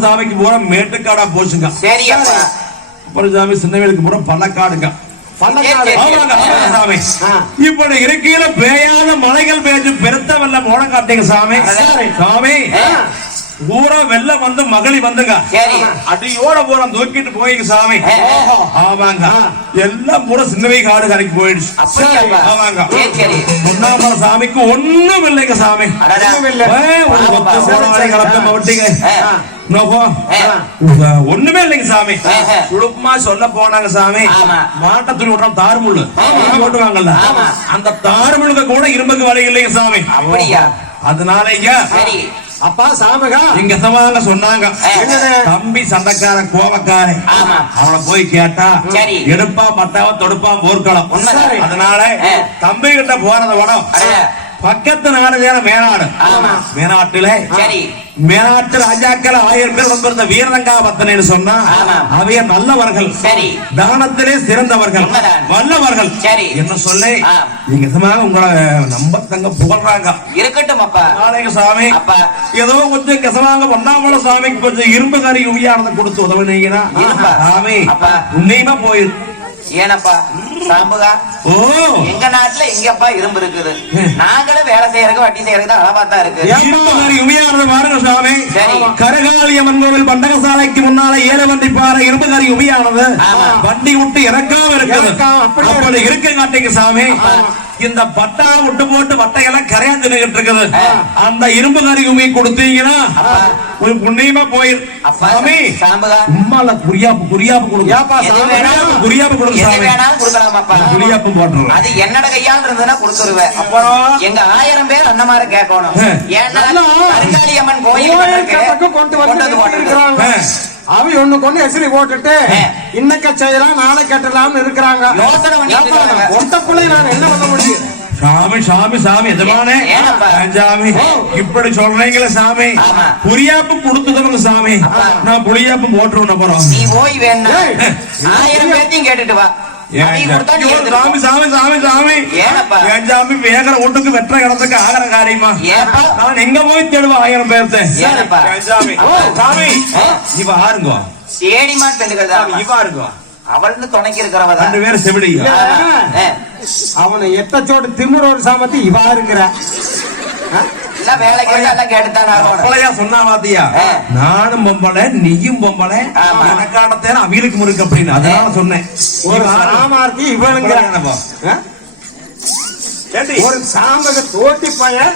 பூரா மேட்டுக்காடா போச்சுங்க. அப்புறம் சாமி சின்னவேலுக்கு பூரா பள்ளக்காடுங்க. பள்ளக்காடு. ஆமாங்க, ஆமாங்க சாமி. ஆ. இப்படி இருக்கையில பேயாத மலைகள் பேச்சு பெருத்த வெள்ள மோடம் காட்டீங்க சாமி. சரி. சாமி பூரா வெள்ளம் வந்து மகளி வந்துங்க. சரி. அடியோட பூரா தூக்கிட்டு போயிங்க சாமி. ஆமாங்க. எல்லாம் பூரா சின்னவை காடு கரைக்கு போயிடுச்சு ஆமாங்க. சாமிக்கு ஒண்ணும் இல்லைங்க சாமி. ஒரு கலப்ப ஒண்ணுமே இல்லைங்க சாமி. சுழுப்பமா சொல்ல போனாங்க சாமி. மாட்டை துணி விட்டோம் தாறுமுள்ளு ஓட்டுவாங்கல்ல ஆமா. அந்த தாறுமுள்ளுக்கு கூட இரும்புக்கு வழி இல்லைங்க சாமி அப்படியா அதனால அப்பா சாமிகா இங்க சமாதானம் சொன்னாங்க? தம்பி சண்டைக்காரன் கோபக்காரன் ஆமா. அவனை போய் கேட்டா சரி. எடுப்பா மட்டாவ தொடுப்பான் போர்க்களம். அதனால. தம்பி கிட்ட போறத விட. பக்கத்து நாடு தானே மேனாடு ஆமா. மேனாட்டுல சரி மேனாட்டு ராஜாக்கள் ஆயிரம் பேர் வந்திருந்த வீரரங்காபத்தனை சொன்னா. அவைய நல்லவர்கள் சரி. தானத்திலே சிறந்தவர்கள். வல்லவர்கள் சரி. என்ன சொல்லி. நீங்க சும்மா உங்களை நம்பத்தங்க புகழ்றாங்க இருக்கட்டும் அப்பா நாளைக்கு சாமி ஏதோ கொஞ்சம் கசவாங்க பொன்னாமல சாமிக்கு கொஞ்சம் இரும்பு கறி உயிரானதை கொடுத்து உதவினீங்கன்னா? சாமி. உன்னையுமா போயிரு ஏனப்பா? சாம்புகா? ஓ. எங்க நாட்டுல எங்கப்பா இரும்பு இருக்குது. நாங்களும் வேலை செய்யறதுக்கு வட்டி செய்யறதுக்கு தான் அளவா தான் இருக்கு. கரகாளியம்மன் கோவில் பண்டகசாலைக்கு முன்னால ஏற வண்டி பாறை இரும்பு கறி உமையானது. வண்டி விட்டு இறக்காம இருக்குது. அப்படி இருக்க. காட்டுங்க சாமி. இந்த பட்டா விட்டு போட்டு வட்டையெல்லாம் கரையாந்து நின்னுகிட்டு இருக்குது அந்த இரும்பு கறி உமையை கொடுத்தீங்கன்னா ஒரு புண்ணியமா போயிரு. சாமி உம்மால குறியாப்பு குறியாப்பு வேணாலும் குறியாப்பு கொடுக்கலாமாப்பா குறியாப்பு போட்டுருவேன். அது என்னோட கையால் இருந்ததுன்னா கொடுத்துருவேன். அப்புறம் எங்க ஆயிரம் பேர் அந்த மாதிரி கேட்கணும். ஏன்னா அம்மன் கோயில் கொண்டு வந்து கொண்டு வந்து இருக்கிறாங்க ஆ. அவி ஒண்ணு கொண்டு எசிரி போட்டுட்டு. இன்னைக்கு செய்யலாம் நாளை கட்டலாம்னு இருக்கிறாங்க. ஒட்ட பிள்ளை நான் என்ன பண்ண முடியும் சாமி சாமி சாமி எஜமானே ஏனப்பா? சாமி இப்படி சொல்றீங்களே சாமி. புரியாப்பு கொடுத்துக்கவங்க சாமி நான் புளியாப்பு போட்டுருவேன் அப்புறம் நீ போய் வேணா ஏய். ஆயிரம் பேர்த்தையும் கேட்டுட்டு வா சாமி சாமி சாமி சாமி? என் சாமி வேகிற வீட்டுக்கு வெற்ற இடத்துக்கு ஆகிற காரியமா? நான் எங்க போய் தேடுவேன் ஆயிரம் பேர்த்த? சாமி? சாமி. இவ ஆருங்கோ பெண்கள் தான் இவ ஆருங்கோ அவள்னு துணைக்கு இருக்கிறவ ரெண்டு பேரும் செவிடி. அவனை எட்டச்சோடு திமுற ஒரு சாமத்தி இவா இருக்கிற எல்லாம் வேலை எல்லாம் கேட்டுத்தான் ஆகணும். அப்பளையா சொன்னா பாத்தியா. நானும் பொம்பளை நீயும் பொம்பளை. எனக்கானத்தேன் அவங்களுக்கு முறுக்கு அப்படின்னு. அதனால சொன்னேன். ஒரு? சாமார்த்தி? ஒரு சாம்பக தோட்டி பையன்.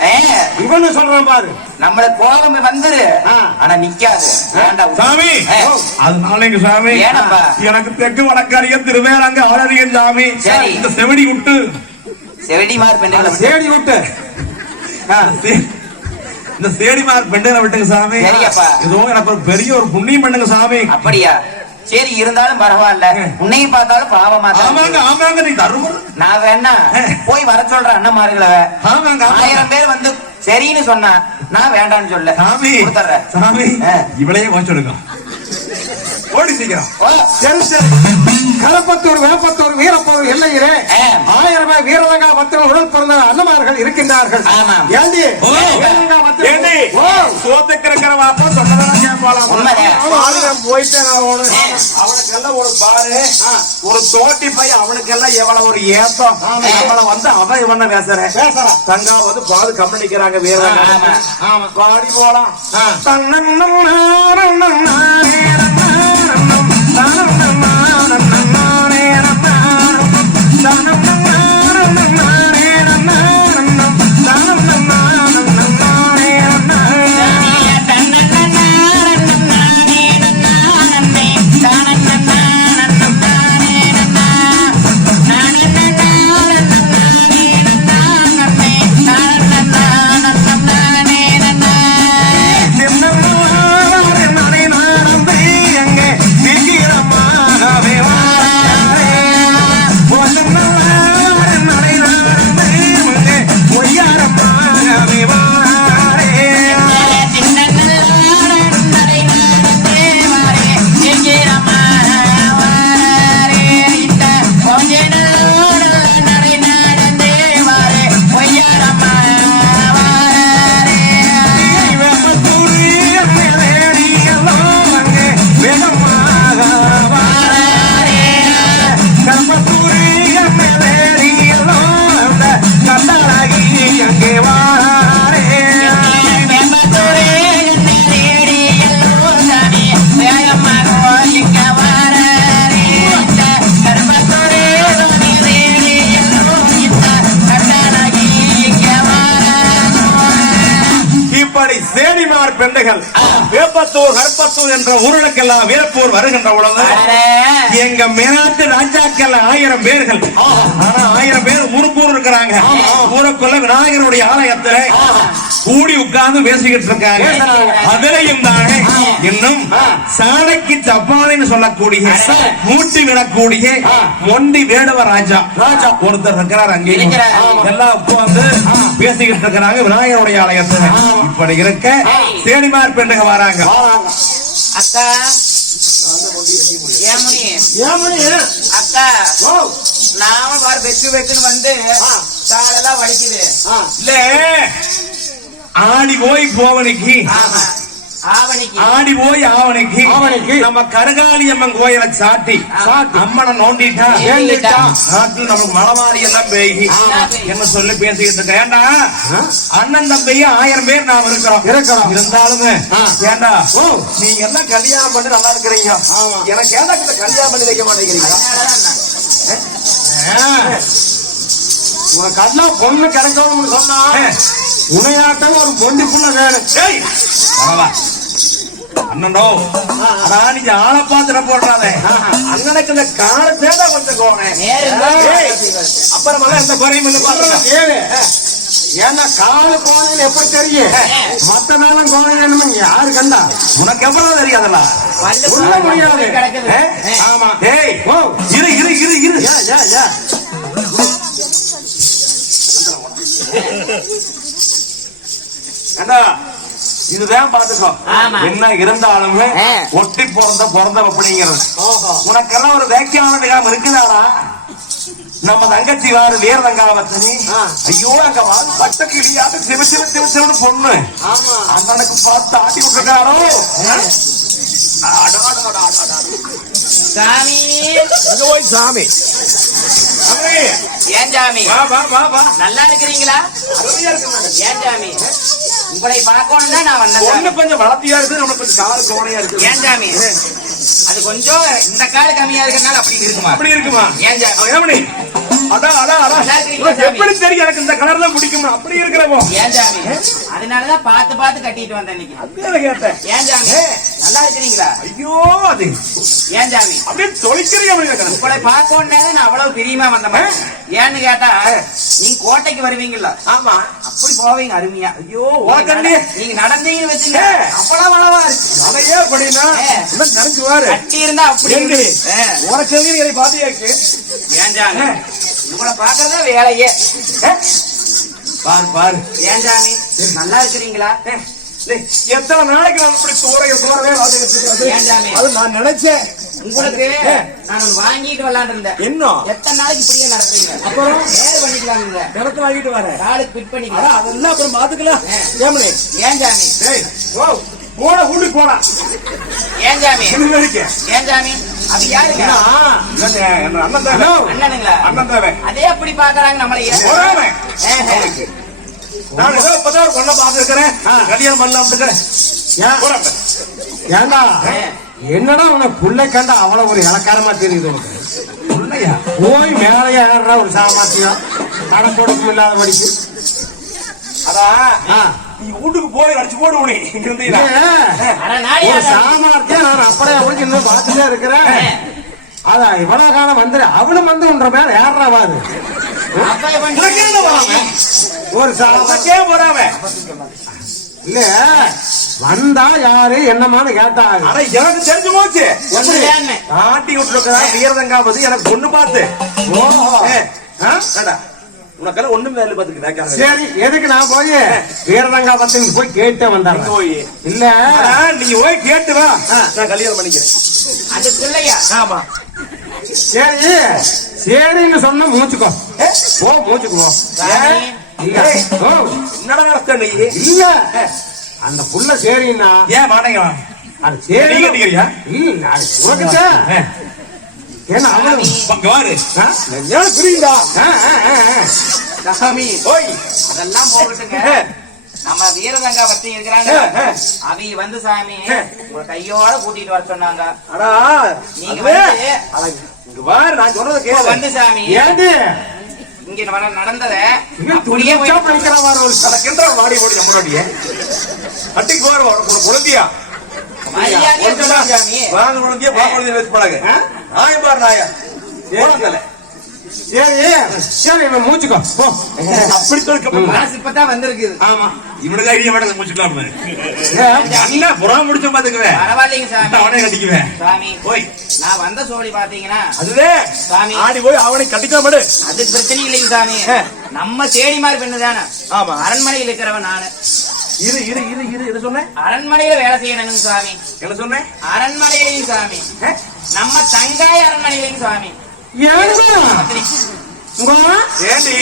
இவனு சொல்றான் பாரு. நம்மள கோபம் வந்துரு. ஆனா நிக்காது. சாமி! ஏ. அதனாலங்க சாமி? எனக்கு தெற்கு வடக்காரிய திருவேலங்க ஆளறியன் சாமி. இந்த செவடி விட்டு. பெண்களை விட்டு. தேடி விட்டு. இந்த சேடிமார் பெண்களை விட்டுங்க சாமி. ஏதோ எனக்கு ஒரு பெரிய ஒரு புண்ணியம் பண்ணுங்க சாமி. அப்படியா? சரி இருந்தாலும் பரவாயில்ல. உன்னையும் பார்த்தாலும் பாவமா ஆமாங்க. ஆமாங்க நீ தரும நான் வேணா போய் வர சொல்றேன் அண்ணன்மார்களை ஆமாங்க ஆமாங்க. ஆயிரம் பேர் வந்து சரின்னு சொன்னா நான் வேண்டாம்னு சொல்ல. சாமி. சாமி. இவளையே வச்சுடுங்க. ஓடி சீக்கிரம். கலப்பத்தூர் வேப்பத்தூர் வீரப்பூர் எல்லையிலே. ஆயிரம் பேர் வீரரங்கா பத்திரம் உடல் பிறந்த அண்ணமார்கள் இருக்கின்றார்கள். அவனுக்கெல்லாம் ஒரு பாரு. ஒரு தோட்டி பையன் அவனுக்கெல்லாம் எவ்வளவு ஒரு ஏத்தம். நம்மள வந்து அவன் இவன பேசுறேன். தங்கா வந்து பாது ஆமா. ஆமா. பாடி போலாம். வீரர்கள் வேப்பத்தூர் கருப்பத்தூர் என்ற ஊர்களுக்கெல்லாம் வீரப்பூர் வருகின்ற பொழுது எங்க மேனாட்டு ராஜாக்கள் ஆயிரம் பேர்கள். ஆனா ஆயிரம் பேர் ஊருக்கூர் இருக்கிறாங்க. ஊருக்குள்ள விநாயகருடைய ஆலயத்துல கூடி உட்கார்ந்து பேசிக்கிட்டு இருக்காங்க. அதுலயும் தானே இன்னும் சாடைக்கு தப்பானின்னு சொல்லக்கூடிய மூட்டி விடக்கூடிய மொண்டி வேடவ ராஜா. ராஜா. ஒருத்தர் இருக்கிறார் அங்கே. எல்லாம் உட்கார்ந்து பேசிக்கிட்டு இருக்கிறாங்க. விநாயகருடைய ஆலயத்துல இப்படி இருக்க சேனிமார் பெண்ணுங்க வராங்க. அக்கா. ஏமுனி. ஏமணி அக்கா. ஓ. நாம பாரு வெக்கு வெக்குன்னு வந்து காலெல்லாம் வலிக்குது. இல்ல. ஆடி போய் ஆவணிக்கு ஆடி போய் ஆவணிக்கு ஆவணிக்கு. நம்ம கருகாளி அம்மன் கோயிலை சாட்டி. அம்மனை நோண்டிட்டா. நாட்டில் நமக்கு மழமாரி எல்லாம் ஆமா. என்ன சொல்லி பேசிக்கிட்டு இருக்க ஏண்டா அண்ணன் தம்பியும் ஆயிரம் பேர் நாம் இருக்கிறோம் இருக்கிறோம். இருந்தாலுமே. ஏண்டா. நீங்க எல்லாம் கல்யாணம் பண்ணி நல்லா இருக்கிறீங்க. எனக்கு ஏண்டா கல்யாணம் பண்ணி வைக்க மாட்டேங்கிறீங்க. உனக்கு எல்லாம் பொண்ணு கிடைக்கணும்னு சொன்னா. உனையாட்டம் ஒரு பொண்டி புள்ள வேணும். அண்ணனோ அடா நீங்க ஆளை பாத்திர போடுறாதே அண்ணனுக்கு இந்த கால நேருங்க. ஏய், அப்புறமெல்லாம் எந்த குறையும் ஏன்னா காலு கோணையில் எப்படி தெரியும்? மத்த நாளும் கோணைன்னு யாரு கண்டா? உனக்கு எவ்வளவு தெரியாதல்லா உள்ள முடியாது. ஆமா. ஏய் ஓ இரு இரு இரு இரு. ஏ ஏ ஏ ஏண்டா, இதுதான் பாத்துக்கோ ஆமா. என்ன இருந்தாலுமே. ஒட்டி பிறந்த பிறந்த அப்படிங்கிறது. உனக்கெல்லாம் ஒரு வேக்கியான விகாரம் இருக்குதாடா? நம்ம தங்கச்சி வாரு வீர தங்காவத்தனி. ஐயோ அங்க வாரு பட்ட கிளியாக சிவ சிவ சிவ சிவனு பொண்ணு. ஆமா. அண்ணனுக்கு பார்த்து ஆட்டி விட்டுருக்காரோ? சாமி. சாமி. சாமி, ஏன் சாமி? வா வா வா வா. நல்லா இருக்கிறீங்களா? அருமையா இருக்கு ஏன் சாமி? உங்களை பார்க்கணும் தான் நான் வந்தேன் சாமி. கொஞ்சம் வளர்த்தியா இருக்கு உனக்கு கொஞ்சம் கால் கோணையா இருக்கு ஏன் சாமி? அது கொஞ்சம் இந்த கால் கம்மியா இருக்கறனால அப்படி இருக்குமா? அப்படி இருக்குமா? ஏன் சாமி? ஏமணி அடா அடா அடா நல்லா இருக்கீங்களா, உனக்கு சாமி? எப்படி தெரியும் எனக்கு இந்த கலர் தான் பிடிக்குமா? அப்படி இருக்கிறவோ. ஏன் சாமி? அதனாலதான் பார்த்து பார்த்து கட்டிட்டு வந்தேன் இன்னைக்கு. அப்படியே கேட்டேன்? ஏன் சாமி? நல்லா இருக்கிறீங்களா? ஐயோ அது ஏன் சாமி? அப்படியே தொலைக்கிறீங்க உங்களை பார்க்கணுன்னே நான் அவ்வளவு பிரியமா வந்தேன் ஏன்னு கேட்டா நீங்க கோட்டைக்கு வருவீங்கல்ல? ஆமா. அப்படி போவீங்க அருமையா. ஐயோ உனக்கண்ணே. நீங்க நடந்தீங்கன்னு வச்சுங்க. அவ்வளவு அளவா இருக்கு. அதையே அப்படின்னா ஏ. இன்னும் நினைச்சு பாரு கட்டி இருந்தா அப்படி. உனக்கு பாத்தியாக்கு ஏன் சாமி? உங்களை பாக்குறதா வேலையே. பாரு பாரு. ஏன் சாமி நல்லா இருக்கிறீங்களா? எத்தனை நாளைக்கு நான் இப்படி ஏன் சாமி? அது நான் நினைச்சேன். உங்களுக்கு நான் வாங்கிட்டு வரலான்னு இருந்தேன். இன்னும் எத்தனை நாளைக்கு இப்படியே நடத்துறீங்க அப்புறம்? நேர் பண்ணிக்கலாம் நிலத்து வாங்கிட்டு வரேன் காலுக்கு ஃபிட் பண்ணிக்கலாம். அதெல்லாம் அப்புறம் பாத்துக்கலாம். ஏ. ஏமனே. ஏன் டேய் ஓ போட உண்டு போடா. ஏன் என்ன இருக்கு ஏன் சாமி அது யாருங்க? அண்ணன் தேவை? அண்ணனுங்களா? அண்ணன் தேவை. அதே அப்படி பாக்குறாங்க நம்மள. நான் ஏதோ இப்பதான் ஒரு பொண்ணை பார்த்துருக்கிறேன். கல்யாணம் பண்ணலாம் இருக்கிறேன் ஏண்டா. என்னடா உனக்கு புள்ளை கண்டா அவ்வளவு ஒரு இலக்காரமா தெரியுது உனக்கு? போய் மேலே ஏறுற ஒரு சாமர்த்தியம் கடத்தொடுக்கம் இல்லாத படிக்கு அதான் நீ வீட்டுக்கு போய் அடிச்சு போடு உனி இங்க ஆடாது. சாமர்த்தியம் நான் அப்படியே அவளுக்கு இன்னும் பார்த்துட்டே இருக்கிறேன். அதான் இவ்வளவு காலம் வந்து அவளும் வந்து உன்ற மேல ஏறாவா ஒரு போறாம இல்ல. வந்தா யாரு என்னமான்னு ஆனா எனக்கு தெரிஞ்சு போச்சு. ஆட்டி விட்டுருக்கா வீரதங்காவது எனக்கு பொண்ணு பார்த்து. உனக்கெல்லாம் ஒண்ணும் வேலை பார்த்துக்கு கேட்காத சரி எதுக்கு நான் போய் வீரதங்கா பத்தி போய் கேட்டே வந்தாங்க போய். இல்ல. நீங்க போய் கேட்டு வா. நான் கல்யாணம் பண்ணிக்கிறேன். அதுக்குள்ளயா? ஆமா. சரி. சரின்னு சொன்ன மூச்சுக்கோ. ஓ, என்னடா நடத்த இல்ல. அந்த புள்ள சரின்னா ஏன் மாட்டேங்க? அது சரி. கட்டிக்கிறியா அது ஏன்னா வாரு. புரியுதா. சாமி ஓய். அதெல்லாம் போகட்டுங்க. நம்ம வீரதங்கா பத்தி இருக்கிறாங்க. அவங்க வந்து சாமி கையோட கூட்டிட்டு வர சொன்னாங்க. நீங்க இங்க பாரு நான் சொல்றத கேளு. வந்து சாமி. ஏண்டி இங்க நடந்தத அப்படியே படிக்கிற மாதிரி ஒரு அட, கிண்டல் வாடி ஓடி நம்மளுடைய அட்டிக்கு வர உனக்கு குழந்தையா சொல்லுங்க சாமி. வாங்க குழந்தையா பா குழந்தைய வச்சு பழகு? நாய பாரு நாயா போனதில்ல. சரி சரி மூச்சுக்கோ. அப்படி சொல்ல மனசு இப்பதான் வந்திருக்குது. ஆமா. இவனுக்கு ஐடியா மாட்டது முடிச்சுக்கலாம்? அண்ணா புறம் முடிச்ச பாத்துக்குவேன் பரவாயில்லைங்க சாமி. அவனே கட்டிக்குவேன் சாமி போய். நான் வந்த சோழி பாத்தீங்கன்னா அதுவே. சாமி. ஆடி போய் அவனை கட்டிக்க மாடு அது பிரச்சனை இல்லைங்க சாமி. நம்ம சேடி மாதிரி பெண்ணு தானே ஆமா. அரண்மனையில் இருக்கிறவன் நானு. இரு இரு இரு இரு இரு சொன்னேன் அரண்மனையில வேலை செய்யணுங்க சாமி. என்ன சொன்னேன் அரண்மனையிலையும் சாமி. நம்ம தங்காய் அரண்மனையிலையும் சாமி. உங்க ஏண்டி?